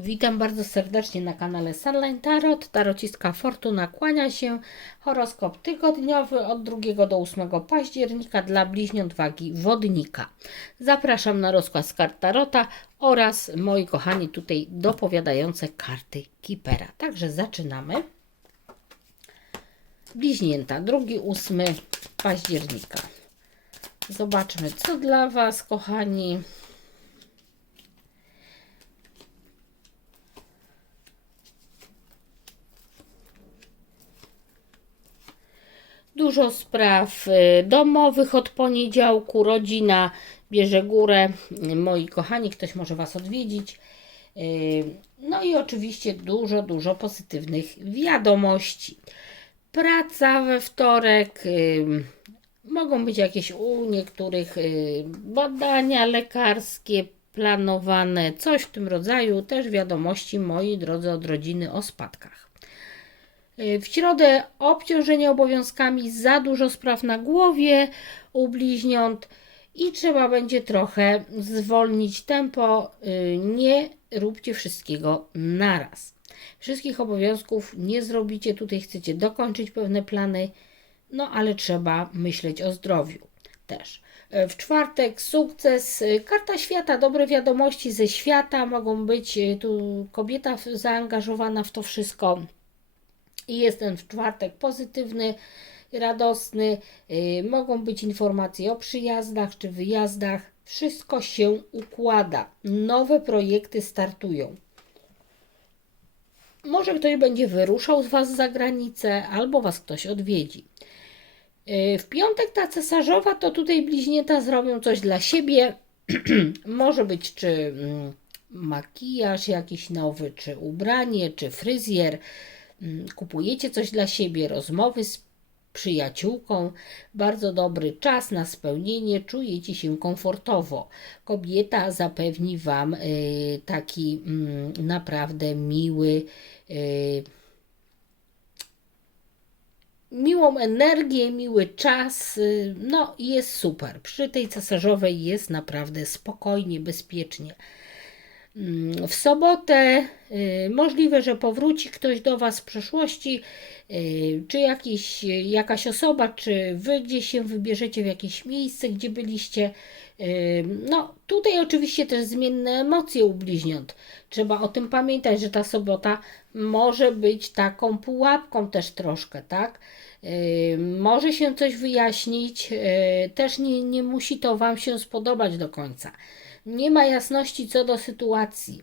Witam bardzo serdecznie na kanale Sunline Tarot. Tarocistka Fortuna kłania się. Horoskop tygodniowy od 2 do 8 października dla bliźniąt wagi wodnika. Zapraszam na rozkład kart Tarota oraz moi kochani tutaj dopowiadające karty Kipera. Także zaczynamy. Bliźnięta, 2-8 października. Zobaczmy, co dla Was, kochani. Dużo spraw y, domowych od poniedziałku. Rodzina bierze górę. Y, Moi kochani, ktoś może Was odwiedzić. Y, No i oczywiście dużo, dużo pozytywnych wiadomości. Praca we wtorek. Mogą być jakieś u niektórych badania lekarskie planowane, coś w tym rodzaju. Też wiadomości, moi drodzy, od rodziny o spadkach. W środę obciążenie obowiązkami, za dużo spraw na głowie u bliźniąt i trzeba będzie trochę zwolnić tempo. Y, Nie róbcie wszystkiego naraz. Wszystkich obowiązków nie zrobicie. Tutaj chcecie dokończyć pewne plany, no ale trzeba myśleć o zdrowiu też. W czwartek sukces, y, karta świata, dobre wiadomości ze świata mogą być. y, Tu kobieta zaangażowana w to wszystko. I jest ten w czwartek pozytywny, radosny. Yy, mogą być informacje o przyjazdach czy wyjazdach. Wszystko się układa. Nowe projekty startują. Może ktoś będzie wyruszał z Was za granicę, albo Was ktoś odwiedzi. Yy, W piątek ta cesarzowa, to tutaj bliźnięta zrobią coś dla siebie. Może być czy mm, makijaż jakiś nowy, czy ubranie, czy fryzjer. Mm, Kupujecie coś dla siebie, rozmowy z przyjaciółką, bardzo dobry czas na spełnienie, czujecie się komfortowo. Kobieta zapewni Wam y, taki mm, naprawdę miły, y, miłą energię, miły czas. y, No, jest super. Przy tej cesarzowej jest naprawdę spokojnie, bezpiecznie. Mm, W sobotę y, możliwe, że powróci ktoś do Was w przeszłości, y, czy jakiś, jakaś osoba, czy Wy gdzieś się wybierzecie w jakieś miejsce, gdzie byliście. Y, No, tutaj oczywiście też zmienne emocje u bliźniąt. Trzeba o tym pamiętać, że ta sobota może być taką pułapką też troszkę, tak? Y, Może się coś wyjaśnić, y, też nie, nie musi to Wam się spodobać do końca. Nie ma jasności co do sytuacji.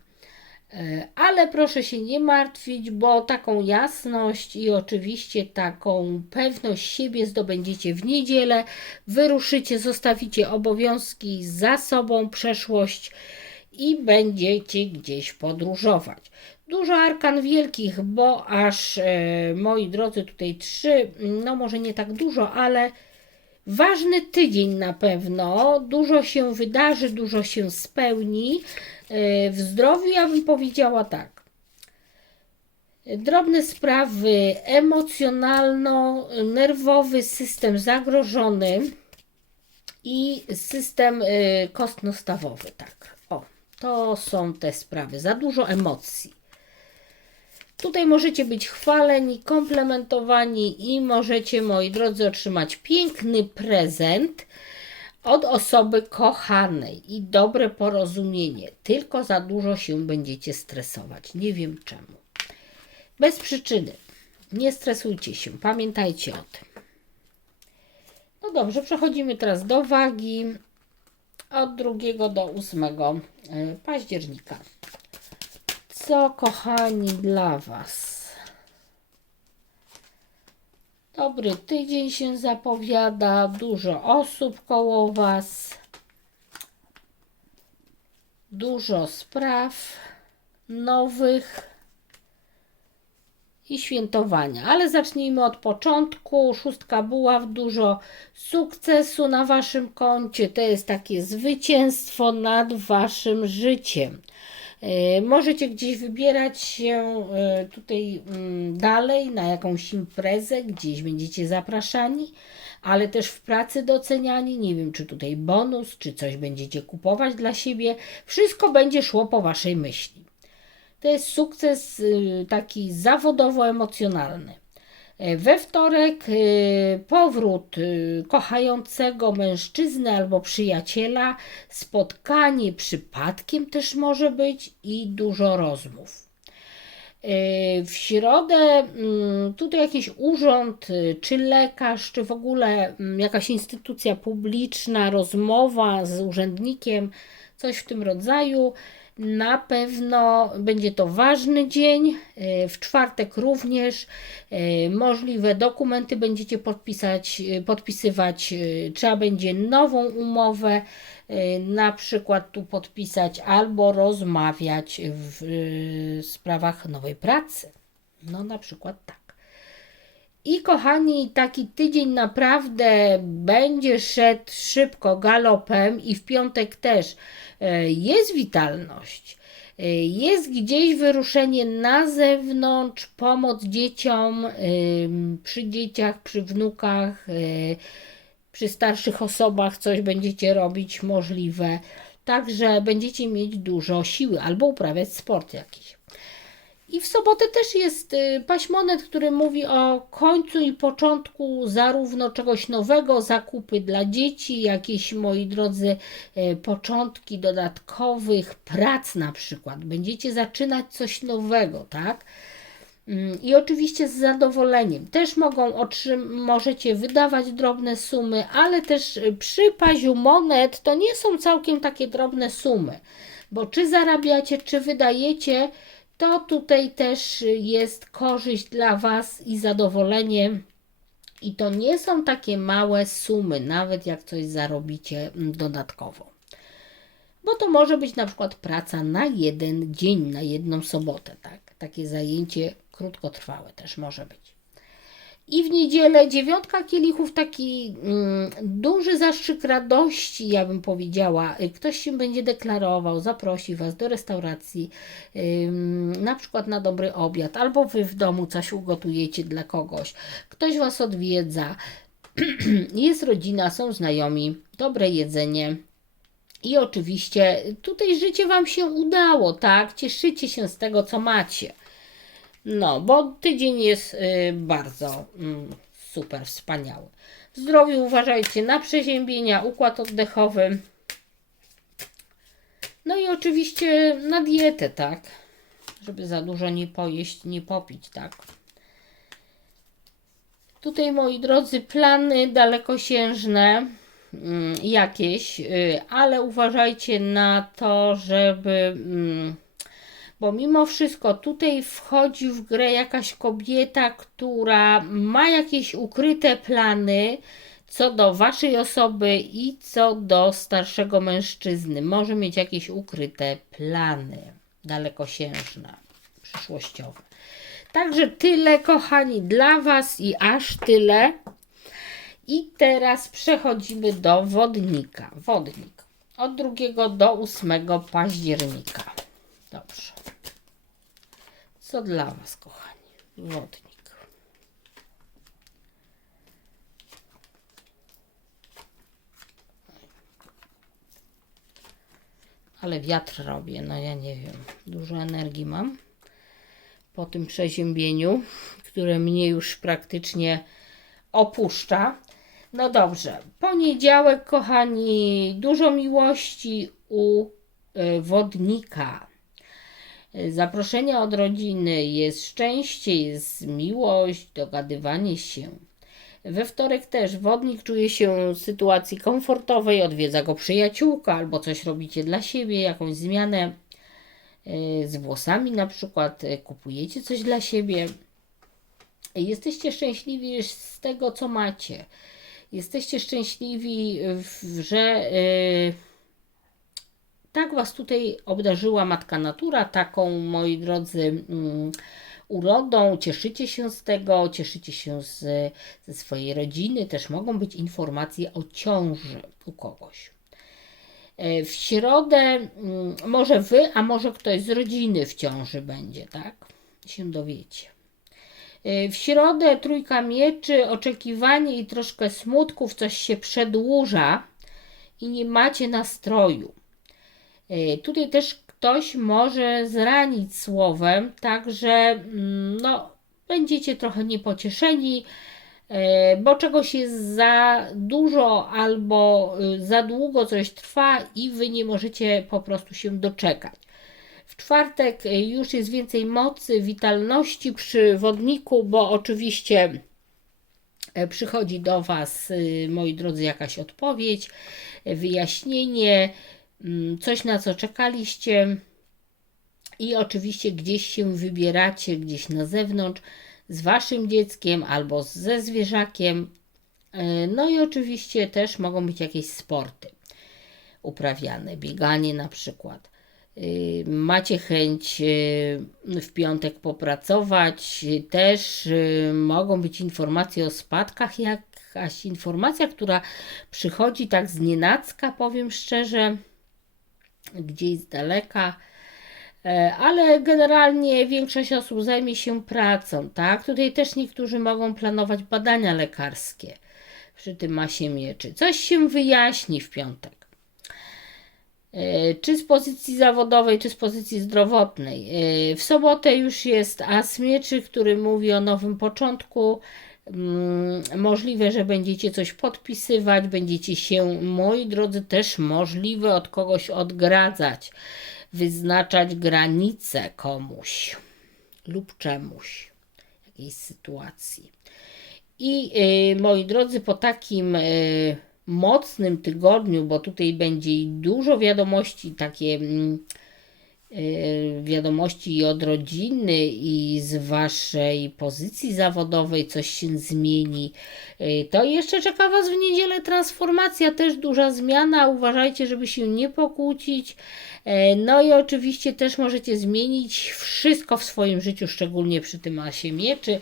E, Ale proszę się nie martwić, bo taką jasność i oczywiście taką pewność siebie zdobędziecie w niedzielę. Wyruszycie, zostawicie obowiązki za sobą, przeszłość i będziecie gdzieś podróżować. Dużo arkan wielkich, bo aż e, moi drodzy tutaj trzy, no może nie tak dużo, ale Ważny tydzień na pewno, dużo się wydarzy, dużo się spełni. Yy, W zdrowiu ja bym powiedziała tak. Drobne sprawy, emocjonalno-nerwowy system zagrożony i system yy, kostnostawowy, tak. To są te sprawy. Za dużo emocji. Tutaj możecie być chwaleni, komplementowani i możecie, moi drodzy, otrzymać piękny prezent od osoby kochanej i dobre porozumienie. Tylko za dużo się będziecie stresować. Nie wiem czemu. Bez przyczyny. Nie stresujcie się. Pamiętajcie o tym. No dobrze, przechodzimy teraz do wagi od 2 do 8 e, października. Co, kochani, dla Was? Dobry tydzień się zapowiada, dużo osób koło Was, dużo spraw nowych i świętowania. Ale zacznijmy od początku. Szóstka buław, dużo sukcesu na Waszym koncie. To jest takie zwycięstwo nad Waszym życiem. E, Możecie gdzieś wybierać się e, tutaj mm, dalej na jakąś imprezę, gdzieś będziecie zapraszani, ale też w pracy doceniani. Nie wiem, czy tutaj bonus, czy coś będziecie kupować dla siebie. Wszystko będzie szło po Waszej myśli. To jest sukces y, taki zawodowo-emocjonalny. E, We wtorek y, powrót y, kochającego mężczyzny albo przyjaciela, spotkanie przypadkiem też może być i dużo rozmów. E, W środę mm, tutaj jakiś urząd, czy lekarz, czy w ogóle mm, jakaś instytucja publiczna, rozmowa z urzędnikiem, coś w tym rodzaju. Na pewno będzie to ważny dzień. E, W czwartek również e, możliwe dokumenty będziecie podpisać, e, podpisywać. Trzeba będzie nową umowę, na przykład tu podpisać albo rozmawiać w sprawach nowej pracy. No, na przykład tak. I kochani, taki tydzień naprawdę będzie szedł szybko, galopem, i w piątek też e, jest witalność. E, Jest gdzieś wyruszenie na zewnątrz, pomoc dzieciom, ym, przy dzieciach, przy wnukach, e, przy starszych osobach coś będziecie robić możliwe. Także będziecie mieć dużo siły albo uprawiać sport jakiś. I w sobotę też jest y, paśmonet, który mówi o końcu i początku zarówno czegoś nowego, zakupy dla dzieci, jakieś, moi drodzy, y, początki dodatkowych prac na przykład. Będziecie zaczynać coś nowego, tak? Mm, I oczywiście z zadowoleniem. Też mogą otrzym- możecie wydawać drobne sumy, ale też y, przy paziu monet to nie są całkiem takie drobne sumy, bo czy zarabiacie, czy wydajecie, to tutaj też jest korzyść dla Was i zadowolenie. I to nie są takie małe sumy, nawet jak coś zarobicie mm, dodatkowo. Bo to może być na przykład praca na jeden dzień, na jedną sobotę, tak? Takie zajęcie krótkotrwałe też może być. I w niedzielę dziewiątka kielichów, taki mm, duży zastrzyk radości, ja bym powiedziała. Y, Ktoś się będzie deklarował, zaprosi Was do restauracji, ym, na przykład na dobry obiad, albo Wy w domu coś ugotujecie dla kogoś. Ktoś Was odwiedza, jest rodzina, są znajomi, dobre jedzenie. I oczywiście tutaj życie Wam się udało, tak? Cieszycie się z tego, co macie. No, bo tydzień jest y, bardzo mm, super, wspaniały. W zdrowiu uważajcie na przeziębienia, układ oddechowy. No i oczywiście na dietę, tak? Żeby za dużo nie pojeść, nie popić, tak? Tutaj, moi drodzy, plany dalekosiężne mm, jakieś, y, ale uważajcie na to, żeby. Bo mimo wszystko tutaj wchodzi w grę jakaś kobieta, która ma jakieś ukryte plany co do waszej osoby i co do starszego mężczyzny. Może mieć jakieś ukryte plany dalekosiężne, przyszłościowe. Także tyle, kochani, dla was i aż tyle. I teraz przechodzimy do wodnika. Wodnik od 2 do 8 października. Dobrze. Co dla Was, kochani? Wodnik. Ale wiatr robię, no ja nie wiem. Dużo energii mam po tym przeziębieniu, które mnie już praktycznie opuszcza. No dobrze, poniedziałek, kochani, dużo miłości u y, wodnika. Zaproszenia od rodziny, jest szczęście, jest miłość, dogadywanie się. We wtorek też wodnik czuje się w sytuacji komfortowej, odwiedza go przyjaciółka albo coś robicie dla siebie, jakąś zmianę y, z włosami na przykład, y, kupujecie coś dla siebie. Jesteście szczęśliwi z tego, co macie. Jesteście szczęśliwi, że y, tak Was tutaj obdarzyła Matka Natura, taką, moi drodzy, mm, urodą. Cieszycie się z tego, cieszycie się z, ze swojej rodziny. Też mogą być informacje o ciąży u kogoś. E, W środę mm, może Wy, a może ktoś z rodziny w ciąży będzie, tak? Się dowiecie. E, W środę trójka mieczy, oczekiwanie i troszkę smutków, coś się przedłuża i nie macie nastroju. E, Tutaj też ktoś może zranić słowem, także mm, no, będziecie trochę niepocieszeni, e, bo czegoś jest za dużo albo y, za długo coś trwa i wy nie możecie po prostu się doczekać. W czwartek y, już jest więcej mocy, witalności przy wodniku, bo oczywiście e, przychodzi do Was, y, moi drodzy, jakaś odpowiedź, e, wyjaśnienie, coś na co czekaliście i oczywiście gdzieś się wybieracie, gdzieś na zewnątrz z Waszym dzieckiem albo ze zwierzakiem. E, No i oczywiście też mogą być jakieś sporty uprawiane, bieganie na przykład. Y, Macie chęć y, w piątek popracować, też mogą być informacje o spadkach, jakaś informacja, która przychodzi tak z powiem szczerze, gdzieś z daleka. E, Ale generalnie większość osób zajmie się pracą, tak? Tutaj też niektórzy mogą planować badania lekarskie przy tym masie mieczy. Coś się wyjaśni w piątek. E, Czy z pozycji zawodowej, czy z pozycji zdrowotnej. E, W sobotę już jest as mieczy, który mówi o nowym początku. Mm, Możliwe, że będziecie coś podpisywać, będziecie się, moi drodzy, też możliwe od kogoś odgradzać, wyznaczać granice komuś lub czemuś, jakiejś sytuacji. I y, moi drodzy, po takim y, mocnym tygodniu, bo tutaj będzie dużo wiadomości, takie mm, y, wiadomości i od rodziny, i z waszej pozycji zawodowej coś się zmieni. Y, to jeszcze czeka was w niedzielę transformacja, też duża zmiana. Uważajcie, żeby się nie pokłócić. E, No i oczywiście też możecie zmienić wszystko w swoim życiu, szczególnie przy tym asie mieczy.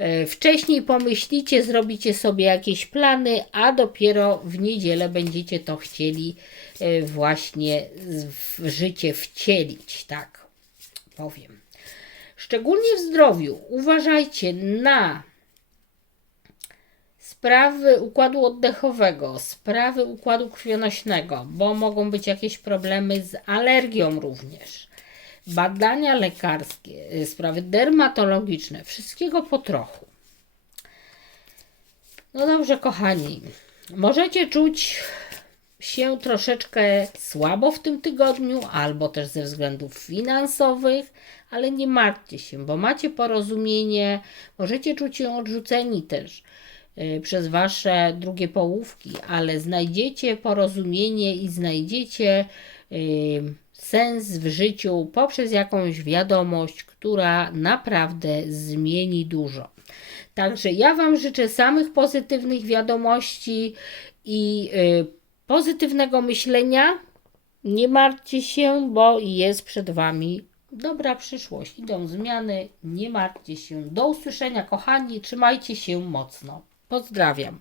E, Wcześniej pomyślicie, zrobicie sobie jakieś plany, a dopiero w niedzielę będziecie to chcieli e, właśnie w życie wcielić, tak powiem. Szczególnie w zdrowiu uważajcie na sprawy układu oddechowego, sprawy układu krwionośnego, bo mogą być jakieś problemy z alergią również. Badania lekarskie, y, sprawy dermatologiczne, wszystkiego po trochu. No dobrze, kochani, możecie czuć się troszeczkę słabo w tym tygodniu, albo też ze względów finansowych, ale nie martwcie się, bo macie porozumienie, możecie czuć się odrzuceni też y, przez wasze drugie połówki, ale znajdziecie porozumienie i znajdziecie sens w życiu poprzez jakąś wiadomość, która naprawdę zmieni dużo. Także ja Wam życzę samych pozytywnych wiadomości i y, pozytywnego myślenia. Nie martwcie się, bo jest przed Wami dobra przyszłość. Idą zmiany, nie martwcie się. Do usłyszenia, kochani, trzymajcie się mocno. Pozdrawiam.